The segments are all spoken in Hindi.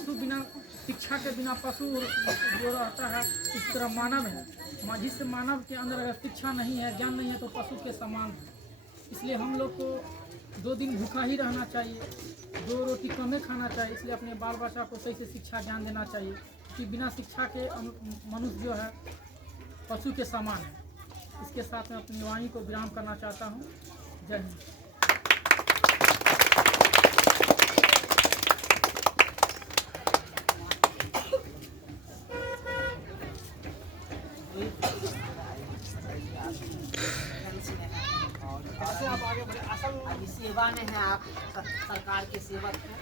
पशु बिना शिक्षा के बिना पशु जो रहता है, इस तरह मानव है। जिससे मानव के अंदर अगर शिक्षा नहीं है, ज्ञान नहीं है, तो पशु के समान है। इसलिए हम लोग को 2 दिन भूखा ही रहना चाहिए, 2 रोटी कम ही खाना चाहिए। इसलिए अपने बाल बच्चा को सही से शिक्षा ज्ञान देना चाहिए कि बिना शिक्षा के मनुष्य जो है पशु के समान है। इसके साथ मैं अपनी वाणी को विराम करना चाहता हूँ। जय हिंद। सेवा में है आप सरकार के सेवक हैं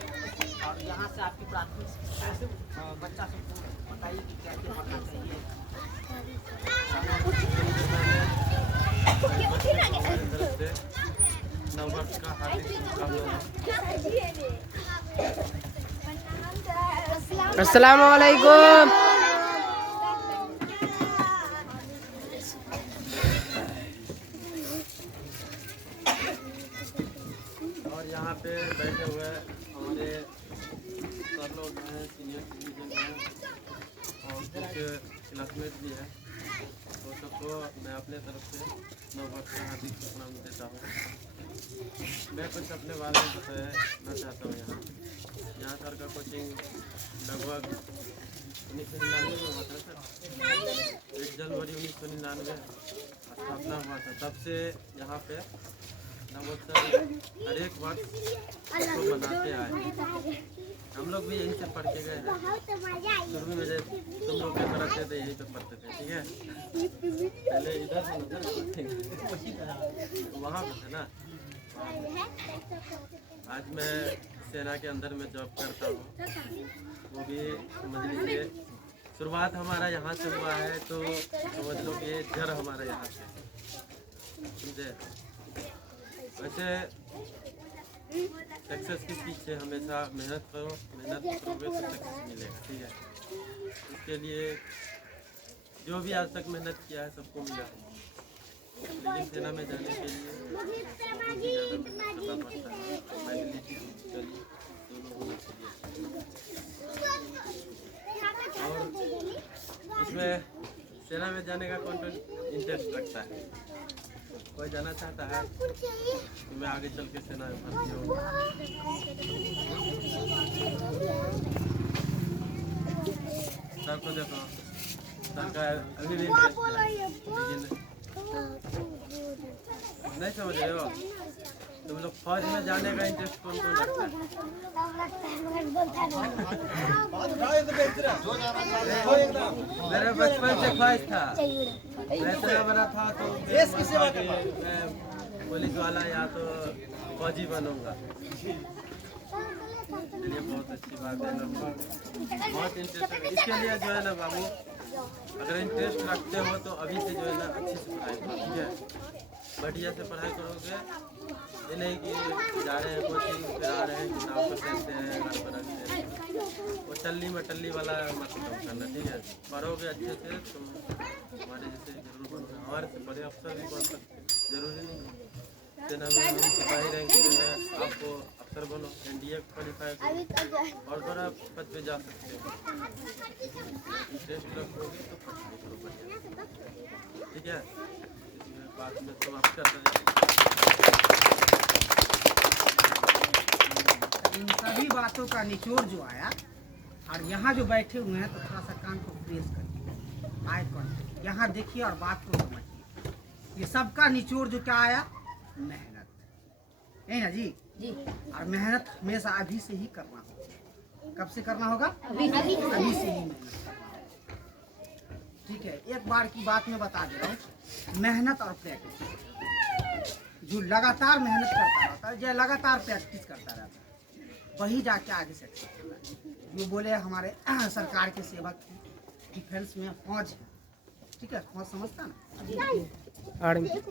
और यहाँ से आपकी प्राथमिक शिक्षा बच्चा सबको बताइए कि क्या क्या पढ़ना चाहिए। नववर्ष का हार्दिक अस्सलाम वालेकुम। और यहाँ पे बैठे हुए हमारे सर लोग हैं, सीनियर सिटीजन हैं और कुछ क्लासमेट भी हैं, तो सबको मैं अपने तरफ से नववर्ष का हार्दिक प्रणाम देता हूँ। मैं कुछ अपने बारे में बताना चाहता हूँ। यहाँ सर का कोचिंग लगभग 1999 में हुआ था सर। 1 जनवरी 1999 स्थापना हुआ था। तब से यहाँ पे नवोत्सव हर एक वर्ष इसको मनाते आए हैं। हम लोग भी यहीं से पढ़ के गए हैं। शुरू में जब तुम लोग पेपर आते थे यहीं पे पढ़ते थे, ठीक है। पहले इधर से नजर वहाँ पे थे ना। आज मैं सेना के अंदर में जॉब करता हूँ, वो भी समझ लीजिए शुरुआत हमारा यहाँ से हुआ है, तो समझ लो कि जड़ हमारा यहाँ से, समझे। वैसे सक्सेस के पीछे हमेशा मेहनत करो, मेहनत करोगे तो सक्सेस मिलेगा, ठीक है। इसके लिए जो भी आज तक मेहनत किया है सबको मिला, लेकिन सेना में जाने के लिए बहुत ही ज़्यादा मेहनत करना पड़ता है। मेंटलिटी फिजिकली दोनों होना चाहिए। और इसमें सेना में जाने का कौन इंटरेस्ट रखता है? कोई जाना चाहता है तो मैं आगे चल के सेना में भर्ती हूँ। सर को देखो, सर का अभी भी इंटरेस्ट है, लेकिन नहीं समझ रहे हो तुम लोग। फौज में जाने का इंटरेस्ट कौन कौन रखता है? मेरे बचपन से ख्वाहिश था, मैं इतना बड़ा था तो मैं पुलिस वाला या तो फौजी बनूंगा। चलिए बहुत अच्छी बात है ना, बहुत इंटरेस्ट है इसके लिए। जो है ना बाबू, अगर इंटरेस्ट रखते हो तो अभी से जो है ना अच्छे से पढ़ाई करो, ठीक है। बढ़िया से पढ़ाई करोगे, ये नहीं कि जा रहे हैं कोचिंग फिर आ रहे हैं कि नाव पर देखते हैं घर पर रखते हैं, वो टल्ली मटल्ली वाला मत करना, ठीक है। पढ़ोगे अच्छे से तो हमारे जैसे जरूर बनोगे, हमारे से बड़े अफसर भी बन सकते, जरूरी नहीं है सेना में हम सिपाही रैंक जो है आपको अफसर बनो, NDA क्वालिफाई करो और बड़ा पद पे जा सकते हो। इंटरेस्ट रखोगे तो पढ़ाई करो बढ़िया, ठीक है। बात में समाप्त करते हैं। इन सभी बातों का निचोड़ जो आया, और यहाँ जो बैठे हुए हैं तो थोड़ा सा कान को फ्रेश करिए, आए कौन यहाँ देखिए और बात को समझिए। ये सबका निचोड़ जो क्या आया? मेहनत, है ना जी? जी। और मेहनत हमेशा अभी से ही करना होगा। कब से करना होगा? अभी से ही मेहनत करना होगा, ठीक है। एक बार की बात मैं बता दे रहा हूँ, मेहनत और प्रैक्टिस। जो लगातार मेहनत करता रहता है, जो लगातार प्रैक्टिस करता रहता है, वही जाके आगे सक्सेस होता है। जो बोले हमारे सरकार के सेवक डिफेंस में फौज है, ठीक है, फौज समझता ना।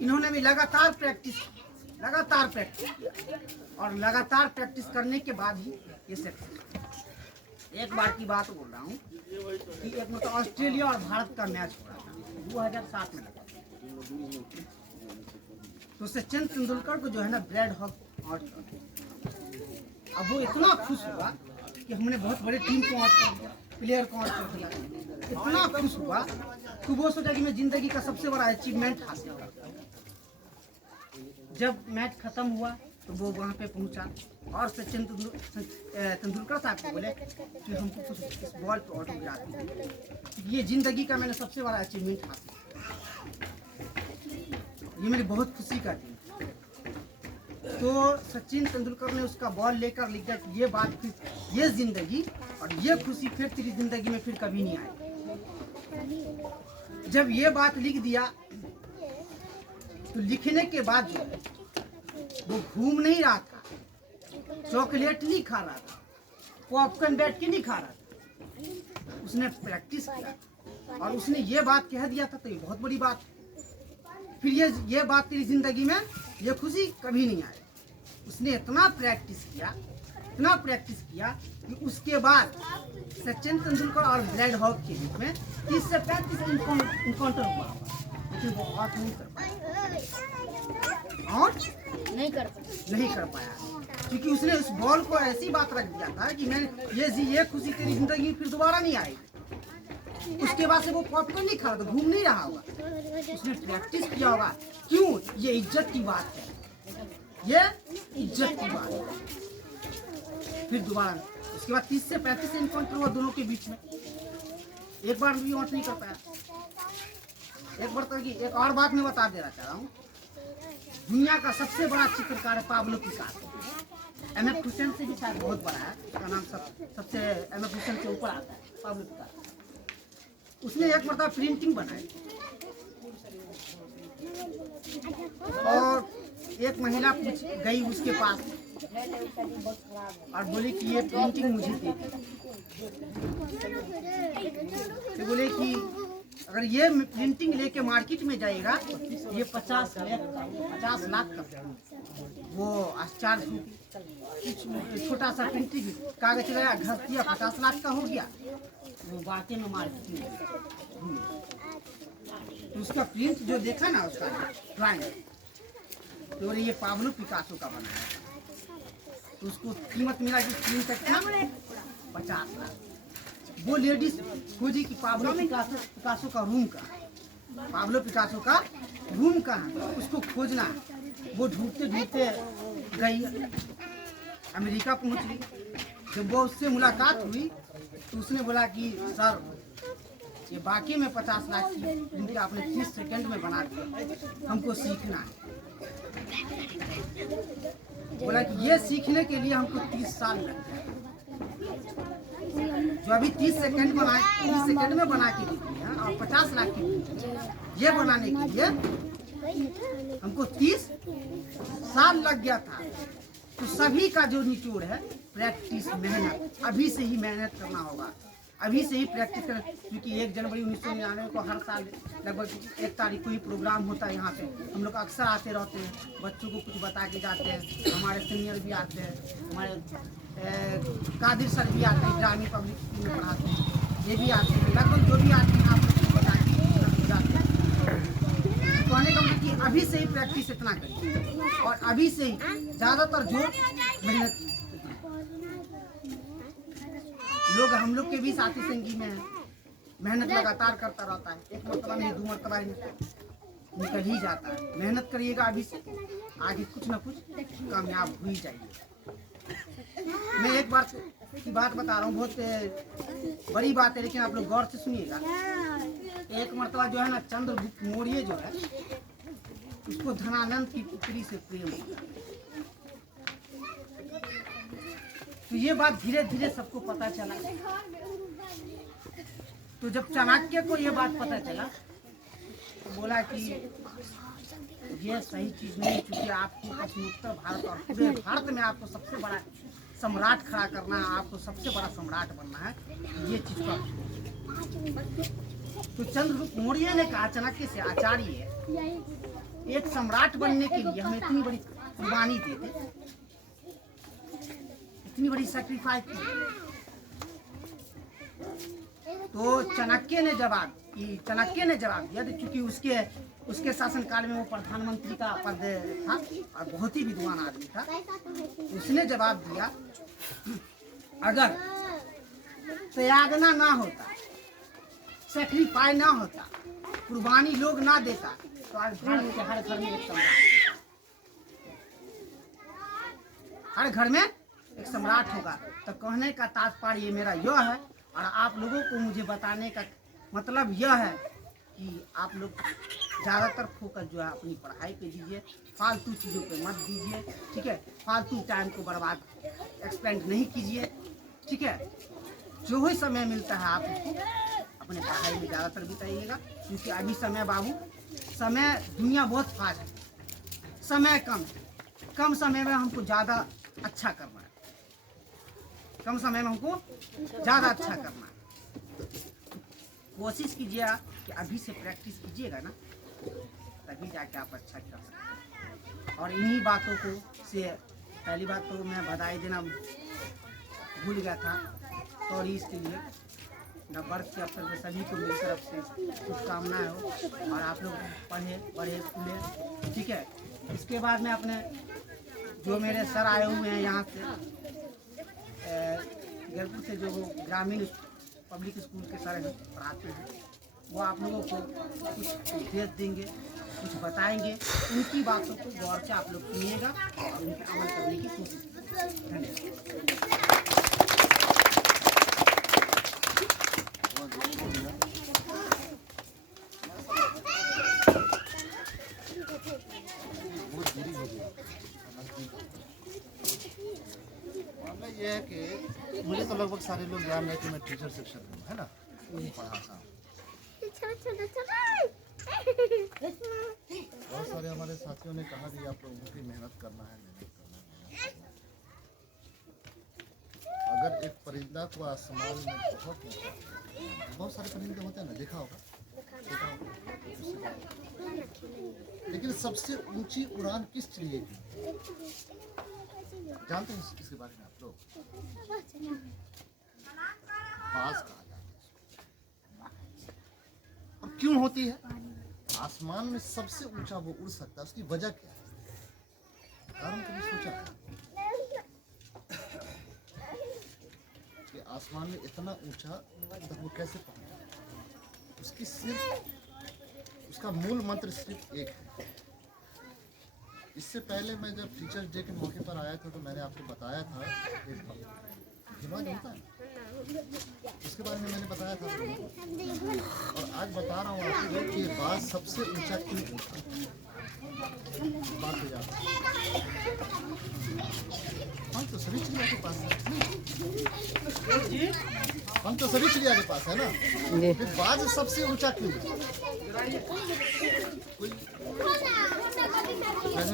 इन्होंने भी लगातार प्रैक्टिस किया और लगातार प्रैक्टिस करने के बाद ही ये सक्सेस। एक बार की बात बोल रहा हूँ कि एक मतलब ऑस्ट्रेलिया और भारत का मैच हो रहा था 2007 में लगा, तो सचिन तेंदुलकर को जो है ना ब्रेड हॉक आउट कर दिया। अब वो इतना खुश हुआ कि हमने बहुत बड़े टीम को आउट कर दिया, प्लेयर को आउट कर दिया। इतना खुश हुआ कि वो सोचा कि मैं जिंदगी का सबसे बड़ा अचीवमेंट हासिल कर। जब मैच खत्म हुआ तो वो वहाँ पे पहुँचा और सचिन तेंदुलकर साहब को बोले कि हमको कुछ इस बॉल पे ऑटोग्राफ दीजिए, ये जिंदगी का मैंने सबसे बड़ा अचीवमेंट हासिल किया। ये मेरी बहुत खुशी का दिन। तो सचिन तेंदुलकर ने उसका बॉल लेकर लिख दिया कि ये बात फिर, ये जिंदगी और ये खुशी फिर तेरी जिंदगी में फिर कभी नहीं आएगी। जब ये बात लिख दिया तो लिखने के बाद जो है वो घूम नहीं रहा था, चॉकलेट नहीं खा रहा था, पॉपकॉर्न बैठ के नहीं खा रहा था, उसने प्रैक्टिस किया और उसने ये बात कह दिया था। तो ये बहुत बड़ी बात। फिर ये बात तेरी जिंदगी में ये खुशी कभी नहीं आई। उसने इतना प्रैक्टिस किया कि उसके बाद सचिन तेंदुलकर और ब्लैड हॉक के बीच में 30 से 35 इनकाउंटर हुआ, लेकिन वो आउट नहीं कर पाया क्योंकि उसने उस बॉल को ऐसी बात रख दिया था कि मैंने ये खुशी तेरी जिंदगी में फिर दोबारा नहीं आएगी। उसके बाद से वो पॉपकॉर्न नहीं खा रहा था, घूम नहीं रहा होगा, उसने प्रैक्टिस किया होगा। क्यों? ये इज्जत की बात है, ये इज्जत की बात है। फिर दोबारा उसके बाद 30 से 35 इनकाउंटर हुआ दोनों के बीच में, एक बार भी आउट नहीं कर पाया। एक और बात मैं बता देना चाह रहा हूँ, दुनिया का सबसे बड़ा चित्रकार है पाब्लो पिकासो। एमएफ हुसैन से भी शायद बहुत बड़ा है, उसका नाम सबसे एमएफ हुसैन से ऊपर आता है, पाब्लो पिकासो। उसने एक मरतबा प्रिंटिंग बनाई और एक महिला गई उसके पास और बोली कि ये प्रिंटिंग मुझे दे। तो बोले कि अगर ये प्रिंटिंग लेके मार्केट में जाएगा ये 50 लाख का वो चार्ज छोटा सा प्रिंटिंग कागज लगाया, घस दिया, 50 लाख का हो गया। वो बाटे में मार्केट में तो उसका प्रिंट जो देखा ना, उसका ड्राइंग, तो ये पाब्लो पिकासो का बना है। तो उसको कीमत मिला कि स्क्रीन तक 50 लाख। वो लेडीज खोजी कि पाब्लो पिकासो का रूम का, पाब्लो पिकासो का रूम कहाँ, उसको खोजना। वो ढूंढते ढूंढते गई, अमेरिका पहुंच गई। जब वो उससे मुलाकात हुई तो उसने बोला कि सर ये बाकी में 50 लाख की जिनके आपने 30 सेकंड में बना दिया, हमको सीखना है। बोला कि ये सीखने के लिए हमको 30 साल लग गए, जो अभी 30 सेकंड में बना के दी है और 50 लाख की ये बनाने के लिए हमको 30 साल लग गया था। तो सभी का जो निचोड़ है प्रैक्टिस, मेहनत। अभी से ही मेहनत करना होगा, अभी से ही प्रैक्टिस करना, क्योंकि 1 जनवरी 1999 को हर साल लगभग 1 तारीख को ही प्रोग्राम होता है। यहाँ पे हम लोग अक्सर आते रहते हैं, बच्चों को कुछ बता के जाते हैं। हमारे सीनियर भी आते हैं, हमारे कादिर सर भी आते हैं, ग्रामीण पब्लिक स्कूल में पढ़ाते हैं, ये भी आते हैं। लगभग जो भी आते हैं आप लोग को बता के जाते हैं। कहने का मतलब कि अभी से ही प्रैक्टिस इतना करिए और अभी से ही ज़्यादातर जोर मेहनत। लोग हम लोग के भी साथी संगी में हैं, मेहनत लगातार करता रहता है, 1 मरतबा नहीं 2 मरतबा निकल ही जाता है। मेहनत करिएगा, अभी से आगे कुछ ना कुछ कामयाब हो ही जाइए। मैं एक बार की बात बता रहा हूँ, बहुत बड़ी बात है, लेकिन आप लोग गौर से सुनिएगा। एक मरतबा जो है ना, चंद्रगुप्त मौर्य जो है उसको धनानंद की पुत्री से प्रेम हुआ। तो ये बात धीरे धीरे सबको पता चला। तो जब चाणक्य को ये बात पता चला तो बोला कि ये सही चीज नहीं, क्योंकि आपको पश्चिमोत्तर भारत और पूरे भारत में आपको सबसे बड़ा सम्राट खड़ा करना है, आपको सबसे बड़ा सम्राट बनना है, ये चीज का। तो चंद्रगुप्त मौर्य ने कहा चाणक्य से, आचार्य एक सम्राट बनने के लिए हमें इतनी बड़ी कुर्बानी दे दे, इतनी बड़ी सैक्रिफाइस की। तो चाणक्य ने जवाब दिया, क्योंकि उसके शासनकाल में वो प्रधानमंत्री का पद था और बहुत ही विद्वान आदमी था। उसने जवाब दिया, अगर त्यागना ना होता, सेक्रीफाई ना होता, कुर्बानी लोग ना देता, तो आज भारत के हर घर में एक सम्राट होगा। हर घर में एक सम्राट होगा। तो कहने का तात्पर्य मेरा यह है, और आप लोगों को मुझे बताने का मतलब यह है कि आप लोग ज़्यादातर फोकस जो है अपनी पढ़ाई पे दीजिए, फालतू चीज़ों पे मत दीजिए, ठीक है। फालतू टाइम को बर्बाद एक्सपेंड नहीं कीजिए, ठीक है। जो ही समय मिलता है आप उसको अपने पढ़ाई में ज़्यादातर बिताइएगा, क्योंकि अभी समय बाबू, समय दुनिया बहुत फास्ट है, समय कम है। कम समय में हमको ज़्यादा अच्छा करना है, कम समय में हमको ज़्यादा अच्छा करना है। कोशिश कीजिए कि अभी से प्रैक्टिस कीजिएगा ना, तभी जाके आप अच्छा कर सकते हैं। और इन्हीं बातों को से पहली बात तो मैं बधाई देना भूल गया था, सॉरी इसके लिए। नववर्ष के अवसर पर सभी को मेरी तरफ से शुभकामनाएं हो, और आप लोग पढ़े स्कूले, ठीक है। इसके बाद में अपने जो मेरे सर आए हुए हैं यहाँ से गिरपुर से, जो ग्रामीण पब्लिक स्कूल के सर हैं पढ़ाते हैं, वो आप लोगों को कुछ उपदेश देंगे, कुछ बताएंगे। उनकी बातों को गौर से आप लोग सुनिएगा और उन पर अमल करने की कोशिश कीजिएगा। धन्यवाद। मामला ये है कि मुझे तो लगभग सारे लोग जान रहे कि मैं टीचर सेक्शन में हूँ, है ना, पढ़ाता हूँ। बहुत सारे हमारे साथियों ने कहा कि आप लोगों की मेहनत करना है, अगर एक परिंदा को आसमान में बहुत सारे परिंदे होते हैं ना, देखा होगा, लेकिन सबसे ऊंची उड़ान किस चिड़िया की जानते हैं इसके बारे में आप लोग? बाज कहा जाता है। और क्यों होती है? आसमान में सबसे ऊंचा वो उड़ सकता है, उसकी वजह क्या है? कारण कभी सोचा है कि आसमान में इतना ऊंचा तक वो कैसे पहुंचा? उसकी सिर्फ उसका मूल मंत्र सिर्फ एक है। इससे पहले मैं जब टीचर्स डे के मौके पर आया था तो मैंने आपको बताया था, हिमालय होता है उसके बारे में मैंने बताया था, और आज बता रहा हूँ आपको कि ये बात सबसे ऊंचा क्यों उठा। बात हो जाती है, हम तो सभी चिड़िया के पास है, हम तो सभी चिड़िया के पास है ना, फिर बाज सबसे ऊंचा क्यों?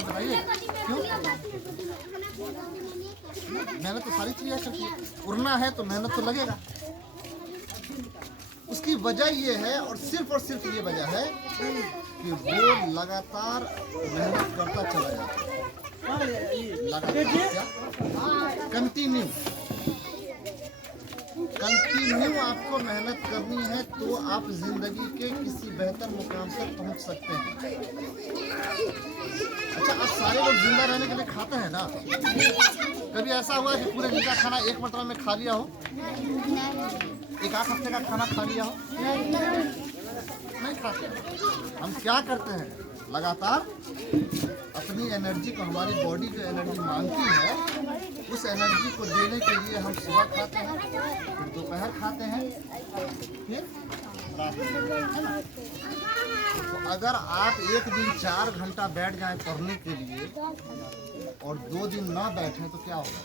बताइए क्यों? मेहनत तो सारी चिड़िया करती है, उड़ना है तो मेहनत तो लगेगा। उसकी वजह ये है, और सिर्फ ये वजह है कि वो लगातार मेहनत करता चला जाता है, लगातार क्या, कंटिन्यू आपको मेहनत करनी है तो आप जिंदगी के किसी बेहतर मुकाम तक पहुंच सकते हैं। अच्छा, अब सारे लोग जिंदा रहने के लिए खाते हैं ना, कभी ऐसा हुआ कि पूरे दिन का खाना एक मरतबा में खा लिया हो, एक आध हफ्ते का खाना खा लिया हो? नहीं खाते। हम क्या करते हैं, लगातार अपनी एनर्जी को, हमारी बॉडी जो एनर्जी मांगती है, उस एनर्जी को देने के लिए हम सुबह खाते हैं, फिर दोपहर खाते हैं, फिर रात में। तो अगर आप एक दिन 4 घंटा बैठ जाएं पढ़ने के लिए और 2 दिन ना बैठें तो क्या होगा?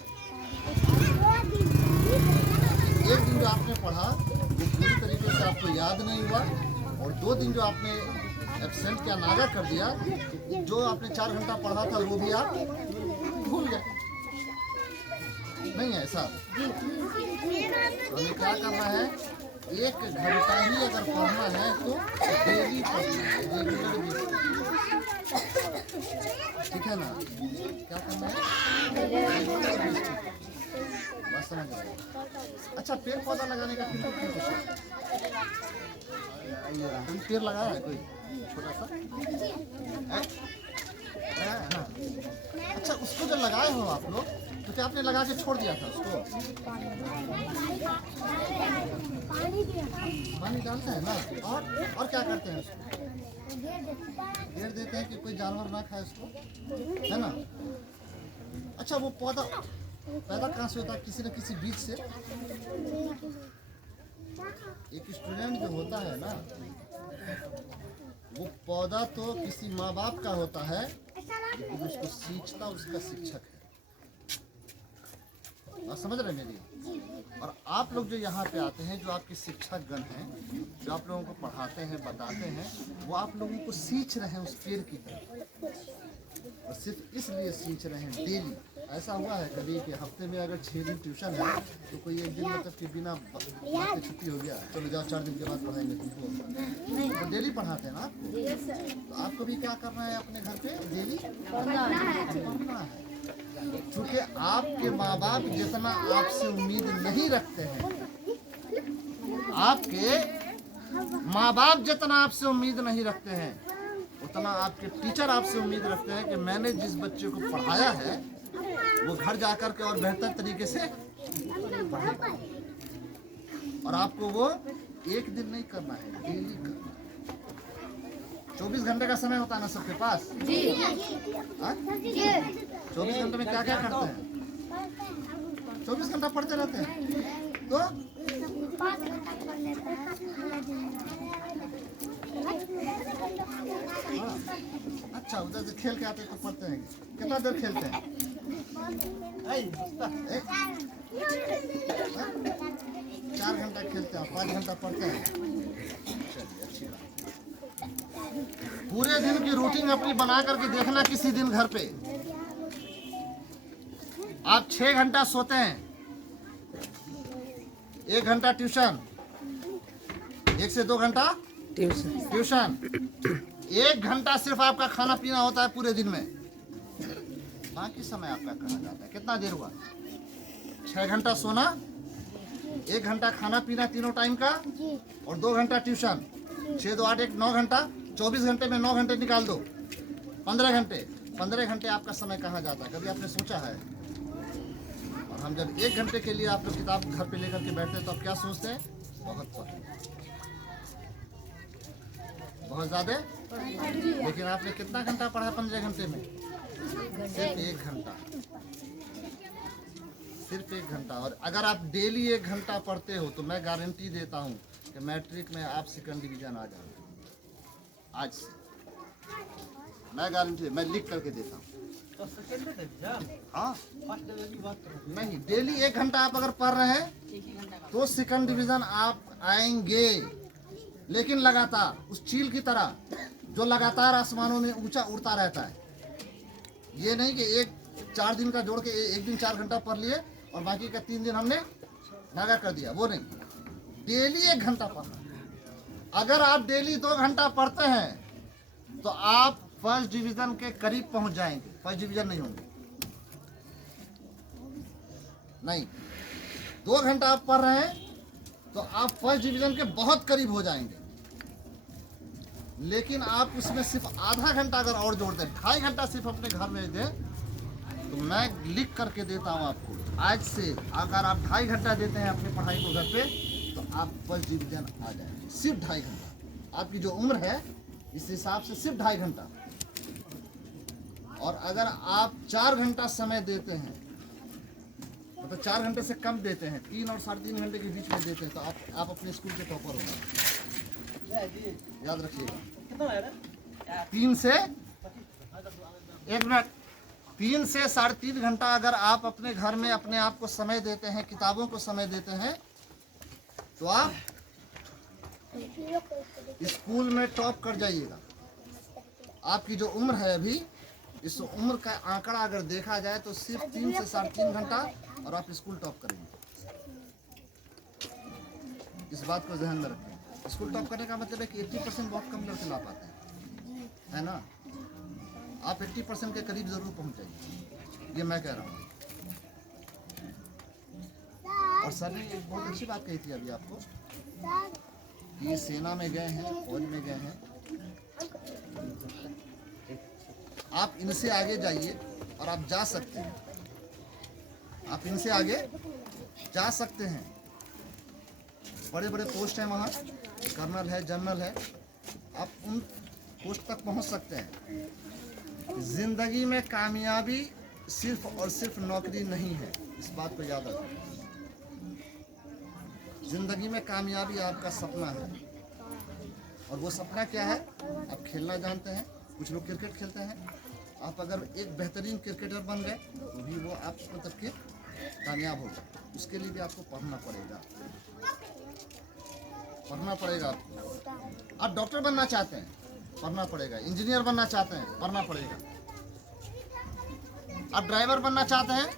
एक दिन जो आपने पढ़ा वो पूरी तरीके से आपको याद नहीं हुआ, और 2 दिन जो आपने एब्सेंट क्या नागा कर दिया, जो आपने 4 घंटा पढ़ा था वो भी आप भूल गए। नहीं है ऐसा? हमें क्या करना है, 1 घंटा ही अगर पढ़ना है तो डेली पढ़ना है, रेगुलर बेसिस, ठीक है ना? क्या करना है, बस समझ रहे हैं। अच्छा, पेड़ पौधा लगाने का फिर पेड़ लगाया है कोई छोटा सा? अच्छा, उसको जो लगाए हो आप लोग, तो क्या आपने लगा के छोड़ दिया था उसको? पानी डालते हैं ना, और क्या करते हैं उसको? घेर देते हैं कि कोई जानवर ना खाए उसको, है ना? अच्छा, वो पौधा पैदा कहाँ से होता है? किसी न किसी बीज से। एक स्टूडेंट जो होता है ना, वो पौधा तो किसी माँ बाप का होता है, लेकिन उसको सींचता उसका शिक्षक है। आप समझ रहे हैं मेरी? और आप लोग जो यहाँ पे आते हैं, जो आपके शिक्षक गण हैं, जो आप लोगों को पढ़ाते हैं, बताते हैं, वो आप लोगों को सींच रहे हैं उस पेड़ की तरह, और सिर्फ इसलिए सींच रहे हैं डेली। ऐसा हुआ है कभी कि हफ्ते में अगर 6 दिन ट्यूशन है तो कोई एक दिन मतलब कि बिना बात के छुट्टी हो गया, चलो जाओ 4 दिन के बाद पढ़ाएंगे तुमको, तो डेली पढ़ाते हैं ना आपको। तो आपको भी क्या करना है अपने घर पे? डेली पढ़ना है। क्योंकि आपके माँ बाप जितना आपसे उम्मीद नहीं रखते हैं, आपके माँ बाप जितना आपसे उम्मीद नहीं रखते हैं, उतना आपके टीचर आपसे उम्मीद रखते हैं कि मैंने जिस बच्चे को पढ़ाया है वो घर जाकर के और बेहतर तरीके से पढ़ेगा। और आपको वो एक दिन नहीं करना है, डेली करना है। 24 घंटे का समय होता है ना सबके पास? जी। 24 घंटे में क्या क्या करते हैं? 24 घंटा पढ़ते रहते हैं। तो अच्छा, उधर से खेल के आते हैं तो पढ़ते हैं। कितना देर खेलते हैं? 4 घंटा खेलते हैं, 5 घंटा पढ़ते हैं। चलिए, अच्छी बात। पूरे दिन की रूटीन अपनी बना करके देखना। किसी दिन घर पे आप 6 घंटा सोते हैं, 1 घंटा ट्यूशन, 1 से 2 घंटा ट्यूशन, 1 घंटा सिर्फ आपका खाना पीना होता है पूरे दिन में। बाकी समय आपका कहाँ जाता है? कितना देर हुआ? 6 घंटा सोना, 1 घंटा खाना पीना तीनों टाइम का, और 2 घंटा ट्यूशन। 6 2 8 1 9 घंटा। 24 घंटे में 9 घंटे निकाल दो, 15 घंटे। 15 घंटे आपका समय कहाँ जाता है? कभी आपने सोचा है? और हम जब 1 घंटे के लिए आप लोग किताब घर पे लेकर के बैठते हैं तो आप क्या सोचते हैं? बहुत बहुत ज़्यादा। लेकिन आपने कितना घंटा पढ़ा 15 घंटे में? सिर्फ 1 घंटा, सिर्फ 1 घंटा। और अगर आप डेली 1 घंटा पढ़ते हो तो मैं गारंटी देता हूँ कि मैट्रिक में आप सेकंड डिवीजन आ जाओगे। आज से मैं गारंटी, मैं लिख करके देता हूँ। हाँ, नहीं, डेली 1 घंटा आप अगर पढ़ रहे हैं तो सेकंड डिवीजन आप आएंगे। लेकिन लगातार उस चील की तरह जो लगातार आसमानों में ऊंचा उड़ता रहता है। ये नहीं कि 4 दिन का जोड़ के एक दिन 4 घंटा पढ़ लिए और बाकी का 3 दिन हमने नागा कर दिया, वो नहीं। डेली 1 घंटा पढ़ना। अगर आप डेली 2 घंटा पढ़ते हैं तो आप फर्स्ट डिवीजन के करीब पहुंच जाएंगे। फर्स्ट डिवीजन नहीं होंगे, नहीं। 2 घंटा आप पढ़ रहे हैं तो आप फर्स्ट डिवीजन के बहुत करीब हो जाएंगे। लेकिन आप उसमें सिर्फ आधा घंटा अगर और जोड़ दें, 2.5 घंटा सिर्फ अपने घर में दें, तो मैं लिख करके देता हूं आपको आज से। अगर आप 2.5 घंटा देते हैं अपनी पढ़ाई को घर पे तो आप फर्स्ट डिवीजन आ जाएंगे। सिर्फ 2.5 घंटा। आपकी जो उम्र है इस हिसाब से सिर्फ 2.5 घंटा। और अगर आप 4 घंटा समय देते हैं, मतलब 4 घंटे से कम देते हैं, 3 और 3.5 घंटे के बीच में देते हैं, तो आप अपने स्कूल के टॉपर होंगे। याद रखिएगा। 3 से 1 मिनट, 3 से 3.5 घंटा अगर आप अपने घर में अपने आप को समय देते हैं, किताबों को समय देते हैं, तो आप स्कूल में टॉप कर जाइएगा। आपकी जो उम्र है अभी, इस उम्र का आंकड़ा अगर देखा जाए तो सिर्फ 3 से 3.5 घंटा और आप स्कूल टॉप करेंगे। इस बात को ध्यान में रखें। स्कूल टॉप करने का मतलब है कि 80% बहुत कम लड़के ला पाते हैं, है ना? आप 80% के करीब जरूर पहुंच जाइए, ये मैं कह रहा हूँ। और सर ने एक बहुत अच्छी बात कही थी अभी आपको, ये सेना में गए हैं, फौज में गए हैं। आप इनसे आगे जाइए और आप जा सकते हैं। आप इनसे आगे जा सकते हैं। बड़े बड़े पोस्ट हैं वहाँ, कर्नल है, जनरल है, आप उन पोस्ट तक पहुँच सकते हैं। जिंदगी में कामयाबी सिर्फ और सिर्फ नौकरी नहीं है, इस बात को याद रखें। जिंदगी में कामयाबी आपका सपना है, और वो सपना क्या है? आप खेलना जानते हैं, कुछ लोग क्रिकेट खेलते हैं। आप अगर एक बेहतरीन क्रिकेटर बन गए तो भी वो आप मतलब कि कामयाब हो गए। उसके लिए भी आपको पढ़ना पड़ेगा, पढ़ना पड़ेगा आपको। आप डॉक्टर बनना चाहते हैं, पढ़ना पड़ेगा। इंजीनियर बनना चाहते हैं, पढ़ना पड़ेगा। आप ड्राइवर बनना चाहते हैं,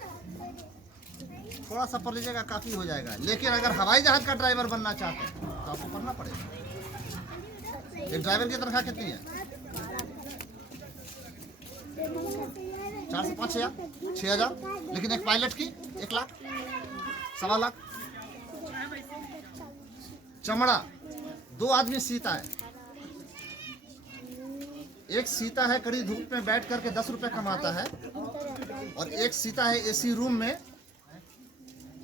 थोड़ा सा पढ़ लीजिएगा, काफ़ी हो जाएगा। लेकिन अगर हवाई जहाज का ड्राइवर बनना चाहते हैं तो आपको पढ़ना पड़ेगा। एक ड्राइवर की तनख्वाह कितनी है? 4 से 5 हज़ार, 6 हज़ार। लेकिन एक पायलट की 1 लाख, 1.25 लाख। चमड़ा 2 आदमी सीता है। एक सीता है कड़ी धूप में बैठ करके 10 रुपए कमाता है, और एक सीता है एसी रूम में,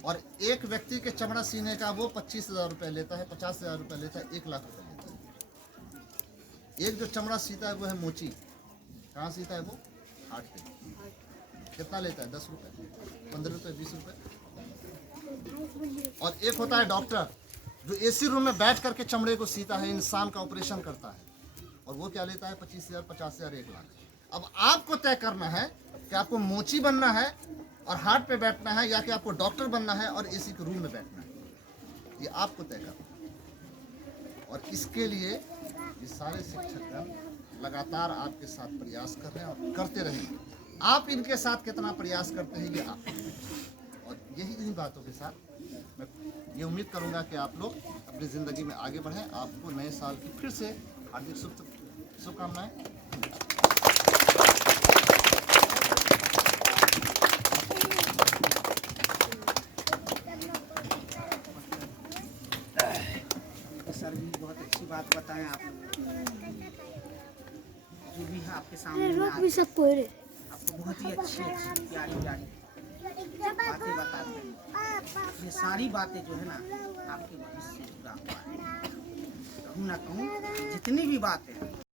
और एक व्यक्ति के चमड़ा सीने का वो 25,000 रुपये लेता है, 50,000 रुपये लेता है, 1 लाख रुपये लेता है। एक जो चमड़ा सीता है वो है मोची। कहाँ सीता है वो? हाट पे। कितना लेता है? 10 रुपये, 15 रुपये, 20 रुपये। और एक होता है डॉक्टर, जो एसी रूम में बैठ करके चमड़े को सीता है, इंसान का ऑपरेशन करता है, और वो क्या लेता है? 25,000, 50,000, 1 लाख। अब आपको तय करना है कि आपको मोची बनना है और हार्ट पे बैठना है, या कि आपको डॉक्टर बनना है और एसी के रूम में बैठना है। ये आपको तय करना है। और इसके लिए ये सारे शिक्षकगण लगातार आपके साथ प्रयास कर रहे हैं और करते रहेंगे। आप इनके साथ कितना प्रयास करते हैं ये आप, और यही इन बातों के साथ मैं ये उम्मीद करूंगा कि आप लोग अपनी ज़िंदगी में आगे बढ़ें। आपको नए साल की फिर से हार्दिक शुभकामनाएं। सर भी बहुत अच्छी बात बताएं आप जो भी है आपके सामने में आपको बहुत ही अच्छी अच्छी प्यारी बातें बताते हैं। ये सारी बातें जो है ना आपके भविष्य से जुड़ा हुआ है। कहूँ ना कहूँ जितनी भी बातें हैं